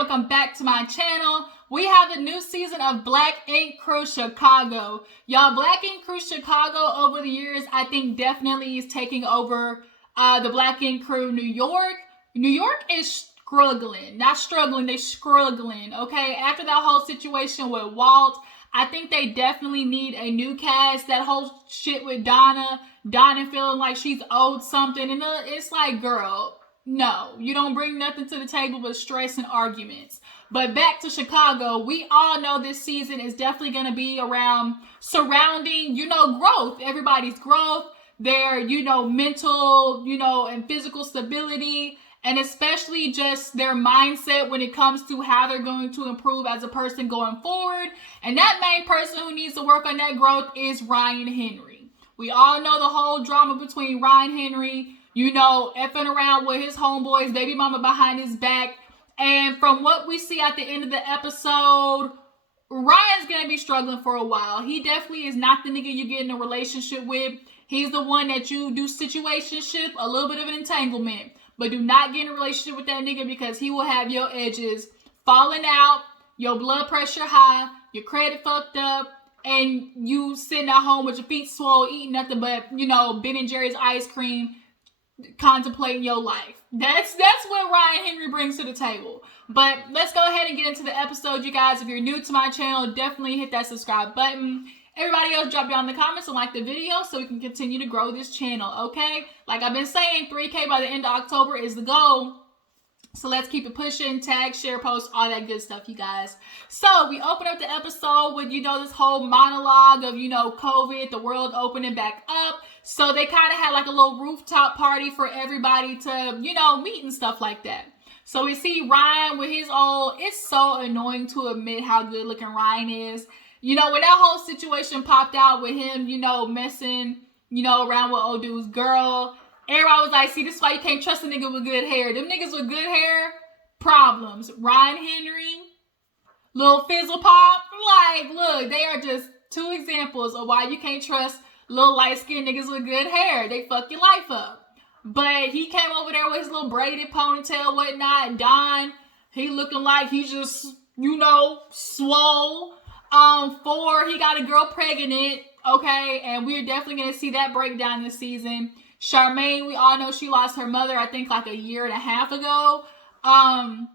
welcome back to my channel. We have the new season of Black Ink Crew Chicago. Y'all, Black Ink Crew Chicago over the years, I think definitely is taking over the Black Ink Crew New York. New York is struggling. Not struggling, they struggling, okay? After that whole situation with Walt, I think they definitely need a new cast. That whole shit with Donna feeling like she's owed something. And it's like, girl, no, you don't bring nothing to the table but stress and arguments. But back to Chicago, we all know this season is definitely going to be around surrounding, growth. Everybody's growth, their, mental, and physical stability, and especially just their mindset when it comes to how they're going to improve as a person going forward. And that main person who needs to work on that growth is Ryan Henry. We all know the whole drama between Ryan Henry, effing around with his homeboy's baby mama behind his back. And from what we see at the end of the episode, Ryan's going to be struggling for a while. He definitely is not the nigga you get in a relationship with. He's the one that you do situationship, a little bit of an entanglement. But do not get in a relationship with that nigga because he will have your edges falling out, your blood pressure high, your credit fucked up, and you sitting at home with your feet swole, eating nothing but, Ben and Jerry's ice cream, contemplating your life. That's what Ryan Henry brings to the table. But let's go ahead and get into the episode, you guys. If you're new to my channel, definitely hit that subscribe button. Everybody else, drop down in the comments and like the video so we can continue to grow this channel, okay? Like I've been saying, 3K by the end of October is the goal. So let's keep it pushing, tag, share, post, all that good stuff, you guys. So we open up the episode with, this whole monologue of, COVID, the world opening back up. So they kind of had like a little rooftop party for everybody to, meet and stuff like that. So we see Ryan with his old, it's so annoying to admit how good looking Ryan is. When that whole situation popped out with him, messing, around with old dude's girl, everybody was like, see, this is why you can't trust a nigga with good hair. Them niggas with good hair, problems. Ryan Henry, Lil Fizzle Pop, like, look, they are just two examples of why you can't trust little light-skinned niggas with good hair. They fuck your life up. But he came over there with his little braided ponytail, whatnot. Don, he looking like he just, swole. Phor, he got a girl pregnant, okay, and we're definitely going to see that breakdown this season. Charmaine, we all know she lost her mother, I think, like a year and a half ago, and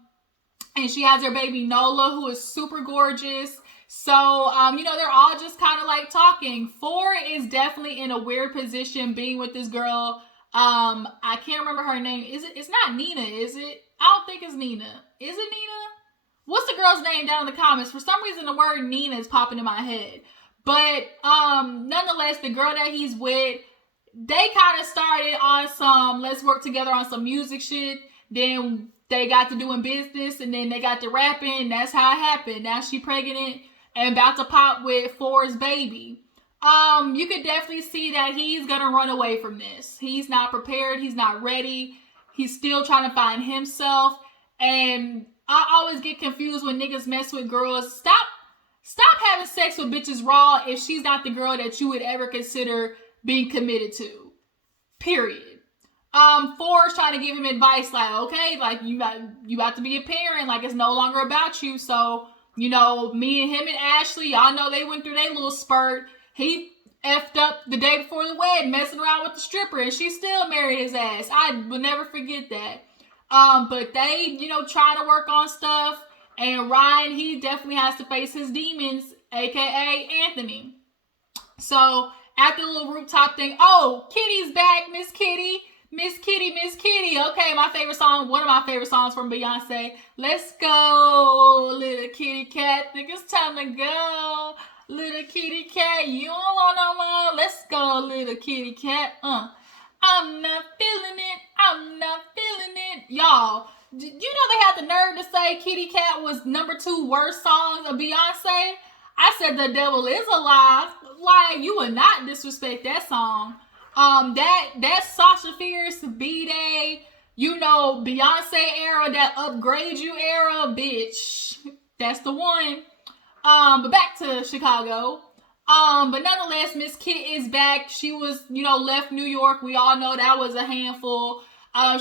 she has her baby Nola, who is super gorgeous. So, they're all just kind of like talking. Phor is definitely in a weird position being with this girl. I can't remember her name. It's not Nina, is it? I don't think it's Nina. Is it Nina? What's the girl's name down in the comments? For some reason, the word Nina is popping in my head. But, nonetheless, the girl that he's with, they kind of started on some, let's work together on some music shit. Then they got to doing business, and then they got to rapping. That's how it happened. Now she pregnant and about to pop with Phor's baby. You could definitely see that he's going to run away from this. He's not prepared. He's not ready. He's still trying to find himself. And I always get confused when niggas mess with girls. Stop having sex with bitches raw if she's not the girl that you would ever consider being committed to. Period. Phor's trying to give him advice like, okay, like you about to be a parent, like it's no longer about you. So, me and him and Ashley, y'all know they went through their little spurt. He effed up the day before the wedding, messing around with the stripper, and she still married his ass. I will never forget that. But they, trying to work on stuff. And Ryan, he definitely has to face his demons, aka Anthony. So after the little rooftop thing, oh, Kitty's back, Miss Kitty. Miss Kitty, Miss Kitty. Okay, my favorite song, one of my favorite songs from Beyonce. Let's go, little kitty cat. Think it's time to go. Little kitty cat, you don't want no more. Let's go, little kitty cat. I'm not feeling it. I'm not feeling it. Y'all, you know they had the nerve to say Kitty Cat was #2 worst songs of Beyonce? I said the devil is alive. Like, you would not disrespect that song. That Sasha Fierce, B-Day, Beyonce era, that Upgrade You era, bitch. That's the one. But back to Chicago. But nonetheless, Miss Kitty is back. She was, left New York. We all know that was a handful.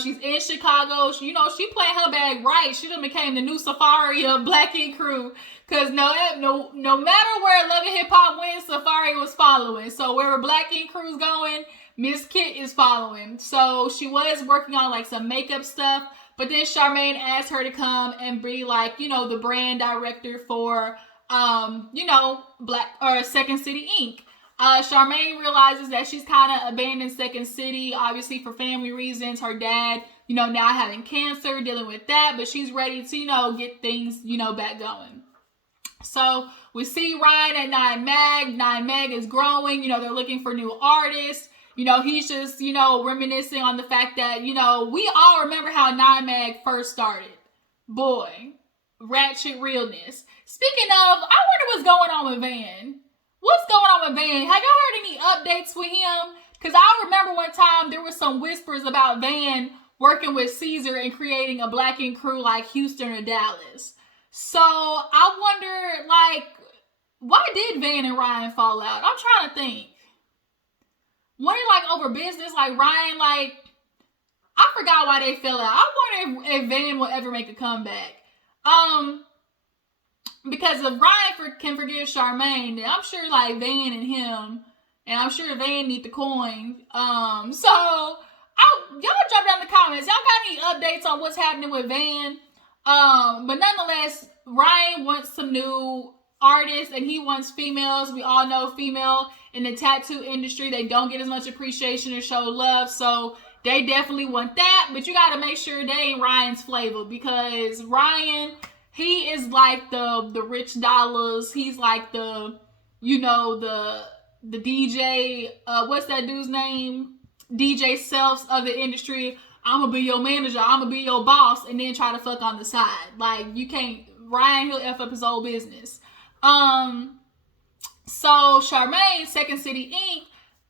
She's in Chicago. She playing her bag right. She done became the new Safari of Black Ink Crew. Cause no matter where Love and Hip Hop went, Safari was following. So wherever Black Ink Crew's going, Miss Kit is following. So she was working on like some makeup stuff, but then Charmaine asked her to come and be like, the brand director for, Second City Inc. Charmaine realizes that she's kind of abandoned Second City, obviously for family reasons. Her dad, now having cancer, dealing with that, but she's ready to, get things, back going. So we see Ryan at 9mag. 9mag is growing. They're looking for new artists. He's just, reminiscing on the fact that, we all remember how 9mag first started. Boy, ratchet realness. Speaking of, I wonder what's going on with Van. What's going on with Van? Have y'all heard any updates with him? Because I remember one time there was some whispers about Van working with Caesar and creating a Black Ink Crew like Houston or Dallas. So I wonder, why did Van and Ryan fall out? I'm trying to think. When it over business, Ryan, I forgot why they fell out. I wonder if Van will ever make a comeback. Because if Ryan can forgive Charmaine, then I'm sure Van and him, and I'm sure Van need the coin. Y'all jump down in the comments. Y'all got any updates on what's happening with Van? But nonetheless, Ryan wants some new artists and he wants females. We all know female in the tattoo industry, they don't get as much appreciation or show love. So they definitely want that. But you got to make sure they ain't Ryan's flavor, because Ryan, he is like the rich dollars. He's like the DJ, what's that dude's name? DJ Selfs of the industry. I'm going to be your manager. I'm going to be your boss. And then try to fuck on the side. You can't, Ryan, he'll F up his whole business. So Charmaine, Second City Inc.,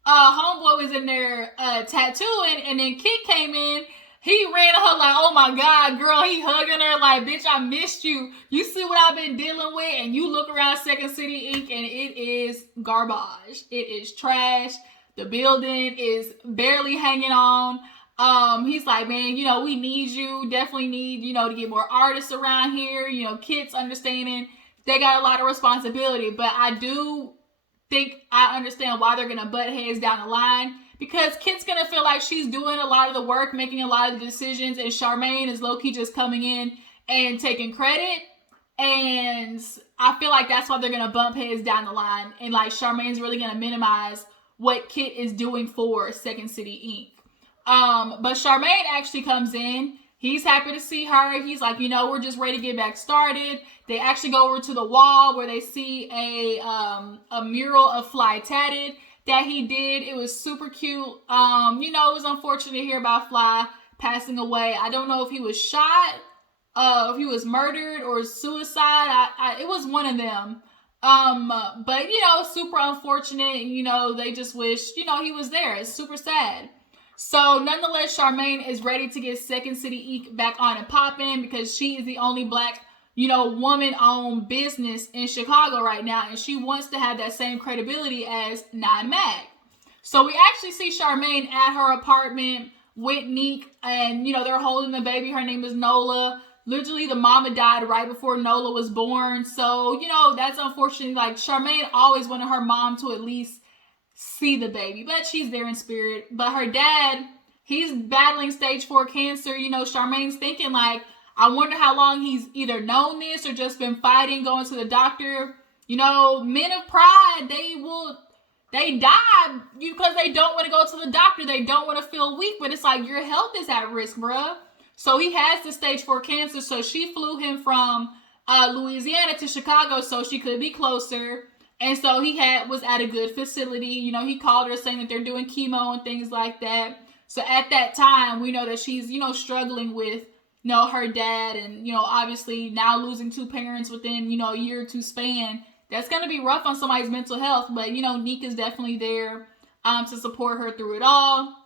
homeboy was in there tattooing, and then Kit came in. He ran to her oh my God, girl. He hugging her bitch, I missed you. You see what I've been dealing with? And you look around Second City Inc. and it is garbage. It is trash. The building is barely hanging on. He's like, man, we need you. Definitely need, to get more artists around here. Kids understanding they got a lot of responsibility. But I do think I understand why they're going to butt heads down the line. Because Kit's going to feel like she's doing a lot of the work, making a lot of the decisions. And Charmaine is low-key just coming in and taking credit. And I feel like that's why they're going to bump heads down the line. And Charmaine's really going to minimize what Kit is doing for Second City Inc. But Charmaine actually comes in. He's happy to see her. He's like, we're just ready to get back started. They actually go over to the wall where they see a mural of Fly Tatted that he did. It was super cute. It was unfortunate to hear about Fly passing away. I don't know if he was shot, if he was murdered or suicide. It was one of them. But super unfortunate. They just wish, he was there. It's super sad. So nonetheless, Charmaine is ready to get Second City Inc. back on and popping, because she is the only Black, woman-owned business in Chicago right now, and she wants to have that same credibility as 9mag. So we actually see Charmaine at her apartment with Neek, and they're holding the baby. Her name is Nola. Literally, the mama died right before Nola was born. So that's unfortunate. Charmaine always wanted her mom to at least see the baby, but she's there in spirit. But her dad, he's battling stage 4 cancer. Charmaine's thinking I wonder how long he's either known this or just been fighting, going to the doctor. Men of pride, they die because they don't want to go to the doctor. They don't want to feel weak, but it's your health is at risk, bruh. So he has the stage 4 cancer. So she flew him from Louisiana to Chicago so she could be closer. And so he was at a good facility. He called her saying that they're doing chemo and things like that. So at that time, we know that she's, struggling with, her dad, and, obviously now losing 2 parents within, a year or 2 span. That's going to be rough on somebody's mental health. But, Neek is definitely there to support her through it all.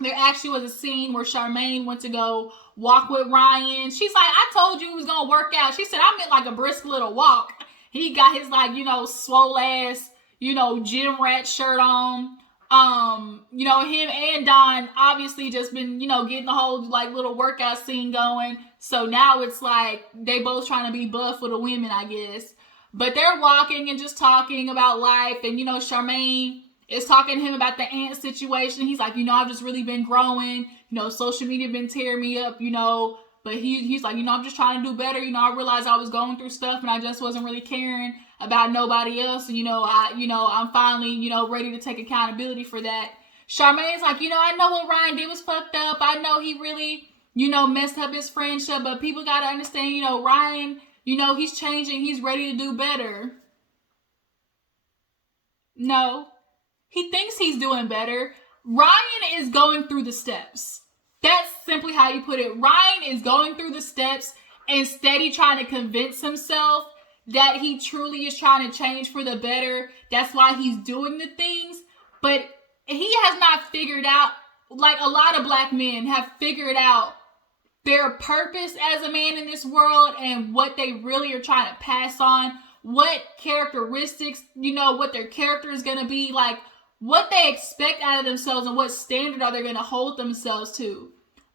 There actually was a scene where Charmaine went to go walk with Ryan. She's like, I told you he was going to work out. She said, I meant a brisk little walk. He got his swole ass, gym rat shirt on. Him and Don obviously just been, getting the whole like little workout scene going. So now it's like they both trying to be buff for the women, I guess. But they're walking and just talking about life. And, Charmaine is talking to him about the ant situation. He's like, I've just really been growing. Social media been tearing me up, But he's like, I'm just trying to do better. I realized I was going through stuff and I just wasn't really caring about nobody else. And, I'm finally, ready to take accountability for that. Charmaine's like, I know what Ryan did was fucked up. I know he really, messed up his friendship, but people got to understand, Ryan, he's changing. He's ready to do better. No, he thinks he's doing better. Ryan is going through the steps. That's simply how you put it. Ryan is going through the steps and steady trying to convince himself that he truly is trying to change for the better. That's why he's doing the things. But he has not figured out, like a lot of black men have figured out their purpose as a man in this world and what they really are trying to pass on, what characteristics, what their character is going to be, like what they expect out of themselves and what standard are they going to hold themselves to.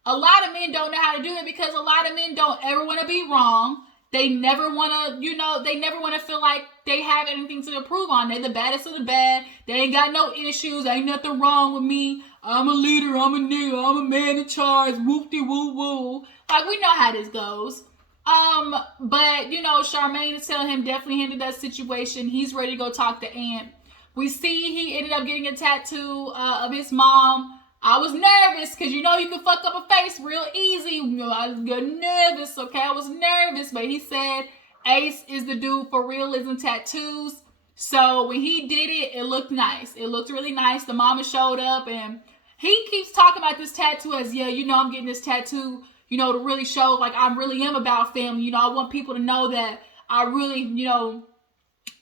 A lot of men don't know how to do it because a lot of men don't ever want to be wrong. They never want to, they never want to feel like they have anything to improve on. They're the baddest of the bad. They ain't got no issues. Ain't nothing wrong with me. I'm a leader. I'm a nigga. I'm a man in charge. Whoop-de-woo-woo. Like, we know how this goes. But, Charmaine is telling him definitely handled that situation. He's ready to go talk to Ant. We see he ended up getting a tattoo of his mom. I was nervous because you can fuck up a face real easy. I got nervous, okay? I was nervous, but he said Ace is the dude for realism tattoos. So when he did it, it looked nice. It looked really nice. The mama showed up and he keeps talking about this tattoo as, I'm getting this tattoo, to really show like I really am about family. I want people to know that I really,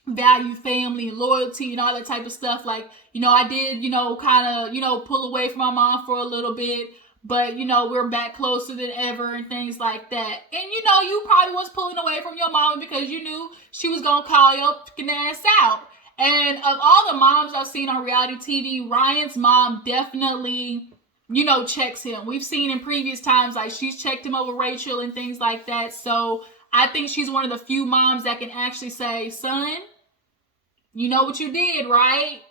value family and loyalty and all that type of stuff. Like, I did, kind of, pull away from my mom for a little bit, but, we're back closer than ever and things like that. And, you probably was pulling away from your mom because you knew she was going to call your fucking ass out. And of all the moms I've seen on reality TV, Ryan's mom definitely, checks him. We've seen in previous times, like she's checked him over Rachel and things like that. So I think she's one of the few moms that can actually say, son, you know what you did, right?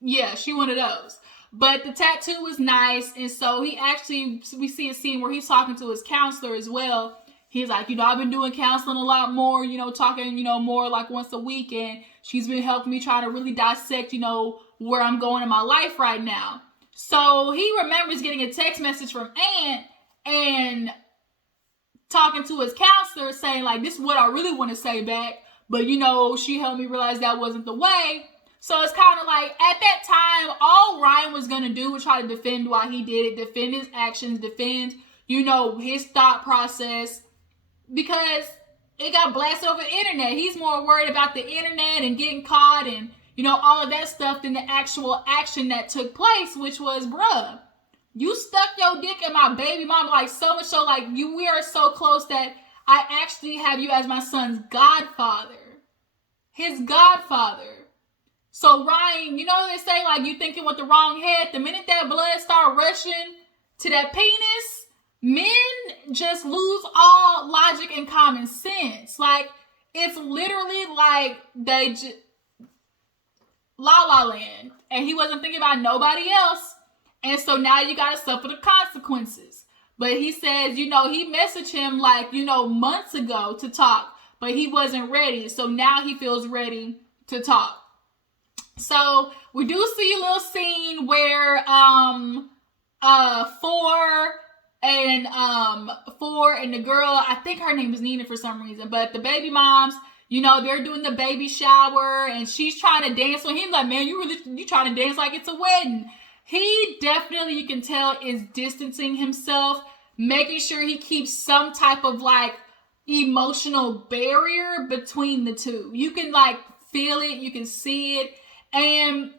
Yeah, she one of those. But the tattoo was nice. And so we see a scene where he's talking to his counselor as well. He's like, I've been doing counseling a lot more, talking, more like once a week. And she's been helping me try to really dissect, where I'm going in my life right now. So he remembers getting a text message from Ant and talking to his counselor saying like, this is what I really want to say back. But, she helped me realize that wasn't the way. So it's kind of like, at that time, all Ryan was going to do was try to defend why he did it, defend his actions, defend, his thought process. Because it got blasted over the internet. He's more worried about the internet and getting caught and, all of that stuff than the actual action that took place, which was, bruh, you stuck your dick in my baby mom, like so much so, like we are so close that I actually have you as my son's godfather. His godfather. So Ryan, they say like you thinking with the wrong head. The minute that blood start rushing to that penis, men just lose all logic and common sense. Like it's literally like they just La La Land, and he wasn't thinking about nobody else. And so now you gotta suffer the consequences. But he says, he messaged him like, months ago to talk, but he wasn't ready. So now he feels ready to talk. So we do see a little scene where Phor and the girl, I think her name is Nina for some reason, but the baby moms, they're doing the baby shower and she's trying to dance with him. Like, man, you trying to dance like it's a wedding. He definitely, you can tell, is distancing himself, making sure he keeps some type of like emotional barrier between the two. You can like feel it, you can see it. And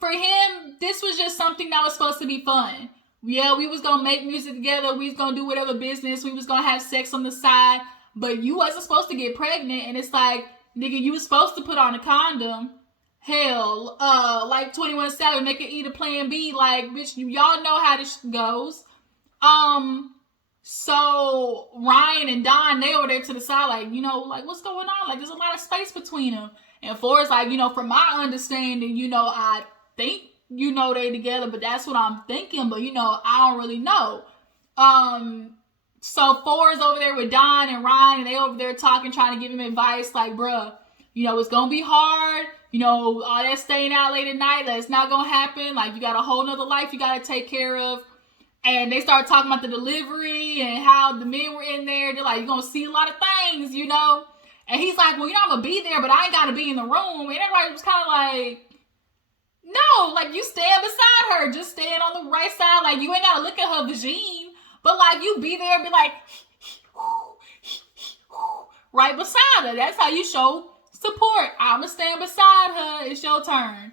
for him, this was just something that was supposed to be fun. Yeah, we was going to make music together. We was going to do whatever business. We was going to have sex on the side. But you wasn't supposed to get pregnant. And it's like, nigga, you was supposed to put on a condom. hell, like 21/7, make it eat a plan B. Like, bitch, y'all know how this goes. So Ryan and Don, they over there to the side, like, you know, like, what's going on? Like, there's a lot of space between them. And Phor's like, you know, from my understanding, you know, I think, you know, they together, but that's what I'm thinking. But, you know, I don't really know. So Phor's over there with Don and Ryan, and they over there talking, trying to give him advice, like, bruh, you know, it's gonna be hard. You know, all that staying out late at night, that's not gonna happen. Like, you got a whole nother life you gotta take care of. And they started talking about the delivery and how the men were in there. They're like, you're going to see a lot of things, you know? And he's like, well, you know, I'm going to be there, but I ain't got to be in the room. And everybody was kind of like, no, like, you stand beside her. Just stand on the right side. Like, you ain't got to look at her vagine. But, like, you be there and be like, right beside her. That's how you show support. I'm going to stand beside her. It's your turn.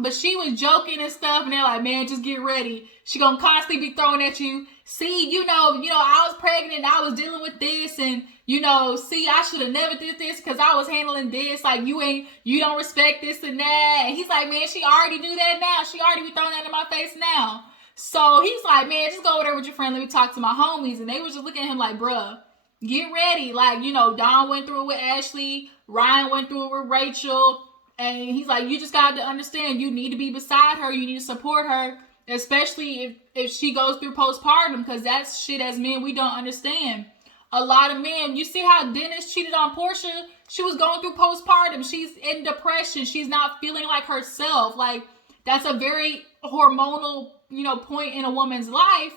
But she was joking and stuff, and they're like, man, just get ready. She gonna constantly be throwing at you. See, you know, I was pregnant and I was dealing with this, and, you know, see, I should have never did this because I was handling this. Like, you don't respect this and that. And he's like, man, she already do that now. She already be throwing that in my face now. So he's like, man, just go over there with your friend. Let me talk to my homies. And they was just looking at him like, bruh, get ready. Like, you know, Don went through it with Ashley. Ryan went through it with Rachel. And he's like, you just got to understand, you need to be beside her. You need to support her, especially if she goes through postpartum, because that's shit as men we don't understand. A lot of men, you see how Dennis cheated on Portia? She was going through postpartum. She's in depression. She's not feeling like herself. Like, that's a very hormonal, you know, point in a woman's life.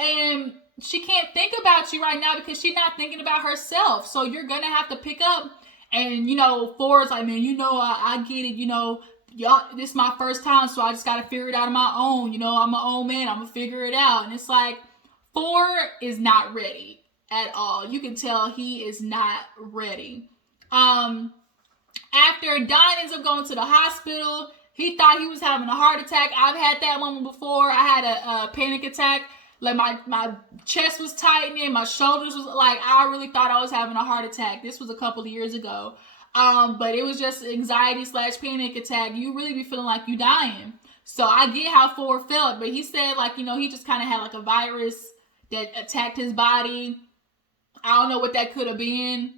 And she can't think about you right now because she's not thinking about herself. So you're going to have to pick up. And, you know, Phor's like, man, you know, I get it. You know, y'all, this is my first time, so I just got to figure it out on my own. You know, I'm my own man. I'm going to figure it out. And it's like, Phor is not ready at all. You can tell he is not ready. After Don ends up going to the hospital, he thought he was having a heart attack. I've had that moment before. I had a panic attack. Like, my chest was tightening, my shoulders was like, I really thought I was having a heart attack. This was a couple of years ago. But it was just anxiety/panic attack. You really be feeling like you dying. So I get how Phor felt, but he said, like, you know, he just kind of had like a virus that attacked his body. I don't know what that could have been.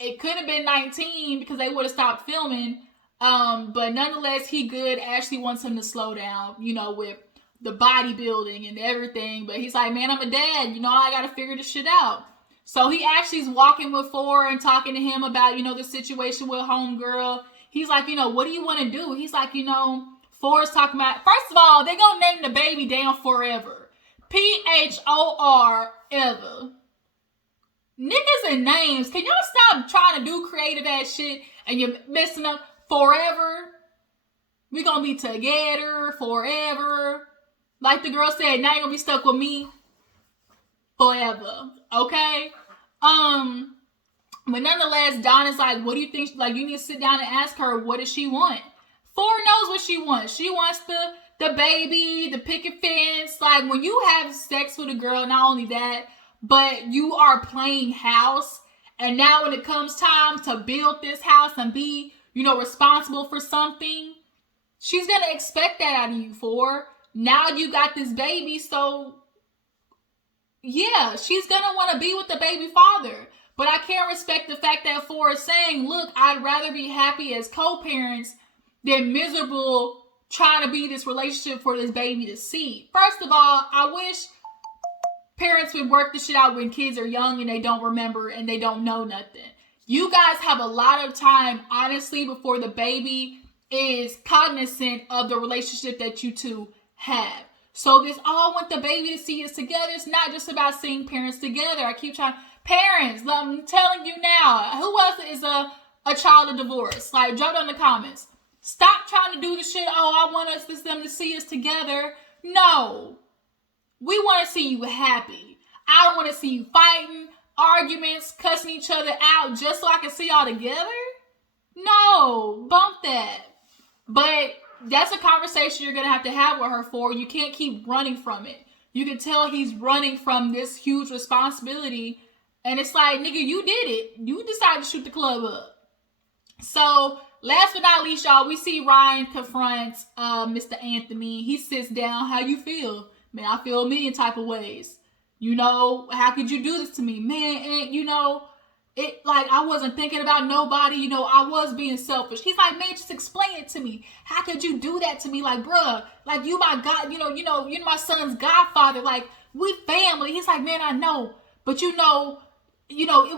It could have been 19 because they would have stopped filming. But nonetheless, he good. Ashley wants him to slow down, you know, with the bodybuilding and everything. But he's like, man, I'm a dad. You know, I got to figure this shit out. So he actually is walking with Phor and talking to him about, you know, the situation with homegirl. He's like, you know, what do you want to do? He's like, you know, Phor's talking about, first of all, they're going to name the baby damn Forever. Phor ever. Niggas and names. Can y'all stop trying to do creative ass shit and you're messing up forever? We gonna be together forever. Like the girl said, now you're gonna be stuck with me forever. Okay? But nonetheless, Don is like, what do you think? Like, you need to sit down and ask her, what does she want? Phor knows what she wants. She wants the baby, the picket fence. Like, when you have sex with a girl, not only that, but you are playing house. And now when it comes time to build this house and be, you know, responsible for something, she's going to expect that out of you, Phor. Now you got this baby, so yeah, she's going to want to be with the baby father. But I can't respect the fact that Phor is saying, look, I'd rather be happy as co-parents than miserable trying to be this relationship for this baby to see. First of all, I wish parents would work this shit out when kids are young and they don't remember and they don't know nothing. You guys have a lot of time, honestly, before the baby is cognizant of the relationship that you two have. So this, I want the baby to see us together. It's not just about seeing parents together. I keep trying, parents, I'm telling you now, who else is a child of divorce? Like, drop down in the comments. Stop trying to do the shit, oh, I want them to see us together. No. We want to see you happy. I don't want to see you fighting, arguments, cussing each other out just so I can see y'all together. No, bump that. But that's a conversation you're going to have with her for. You can't keep running from it. You can tell he's running from this huge responsibility. And it's like, nigga, you did it. You decided to shoot the club up. So last but not least, y'all, we see Ryan confronts Mr. Anthony. He sits down. How you feel? Man, I feel a million type of ways. How could you do this to me? Man, and it like I wasn't thinking about nobody, I was being selfish. He's like, man, just explain it to me. How could you do that to me? Like, bruh, like you my God, you're my son's godfather. Like, we family. He's like, man, I know. But it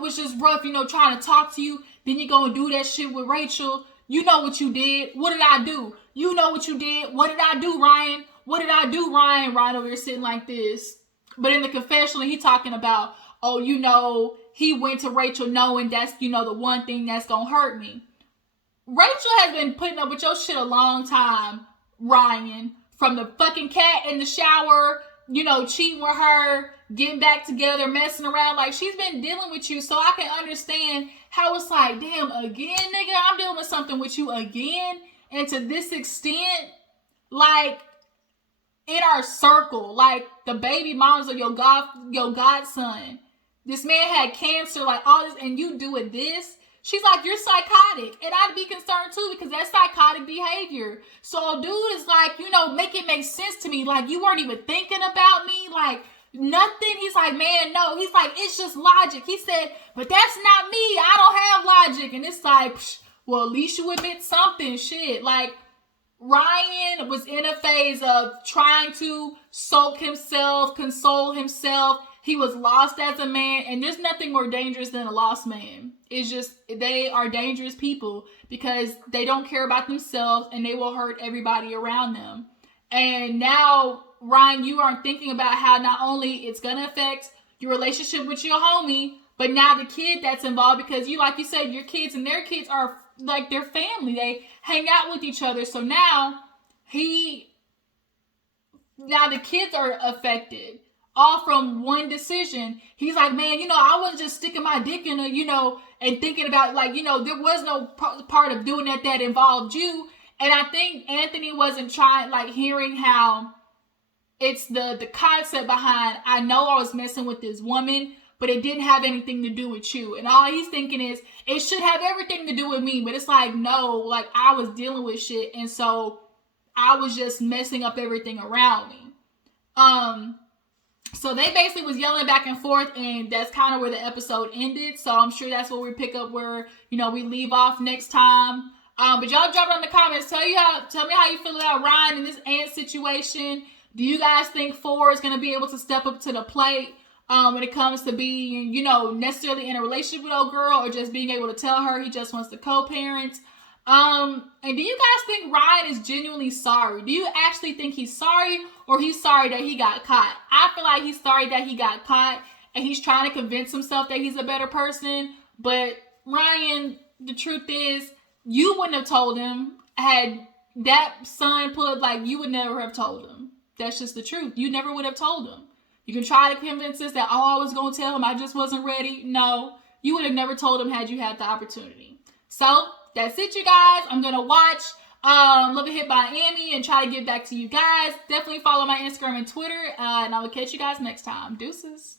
was just rough, trying to talk to you. Then you go and do that shit with Rachel. You know what you did. What did I do? You know what you did. What did I do, Ryan? What did I do, Ryan? Ryan over here sitting like this. But in the confessional, he talking about, he went to Rachel knowing that's, the one thing that's gonna hurt me. Rachel has been putting up with your shit a long time, Ryan. From the fucking cat in the shower, cheating with her, getting back together, messing around. Like, she's been dealing with you, so I can understand how it's like, damn, again, nigga, I'm dealing with something with you again. And to this extent, like, in our circle, like, the baby moms of your godson. This man had cancer, like, all this, and you doing this? She's like, you're psychotic. And I'd be concerned too, because that's psychotic behavior. So dude is like, make it make sense to me. Like, you weren't even thinking about me. Like, nothing. He's like, man, no. He's like, it's just logic. He said, but that's not me. I don't have logic. And it's like, well, at least you admit something. Shit. Like, Ryan was in a phase of trying to soak himself, console himself. He was lost as a man, and there's nothing more dangerous than a lost man. It's just, they are dangerous people because they don't care about themselves and they will hurt everybody around them. And now, Ryan, you are thinking about how not only it's going to affect your relationship with your homie, but now the kid that's involved, because like you said, your kids and their kids are like their family. They hang out with each other. So now the kids are affected. All from one decision. He's like, man, I wasn't just sticking my dick in her, and thinking about, like, there was no part of doing that involved you. And I think Anthony wasn't hearing how it's the concept behind, I know I was messing with this woman, but it didn't have anything to do with you. And all he's thinking is, it should have everything to do with me. But it's like, no, like, I was dealing with shit. And so I was just messing up everything around me. So they basically was yelling back and forth, and that's kind of where the episode ended. So I'm sure that's where we pick up where, we leave off next time. But y'all drop it in the comments. Tell me how you feel about Ryan in this ant situation. Do you guys think Phor is going to be able to step up to the plate when it comes to being, necessarily in a relationship with old girl, or just being able to tell her he just wants to co-parent? And do you guys think Ryan is genuinely sorry? Do you actually think he's sorry, or he's sorry that he got caught? I feel like he's sorry that he got caught, and he's trying to convince himself that he's a better person. But Ryan, the truth is, you wouldn't have told him. Had that son pulled, you would never have told him. That's just the truth. You never would have told him. You can try to convince us that, I was going to tell him, I just wasn't ready. No, you would have never told him had you had the opportunity. So that's it, you guys. I'm going to watch Love and Hit Miami and try to get back to you guys. Definitely follow my Instagram and Twitter. And I will catch you guys next time. Deuces.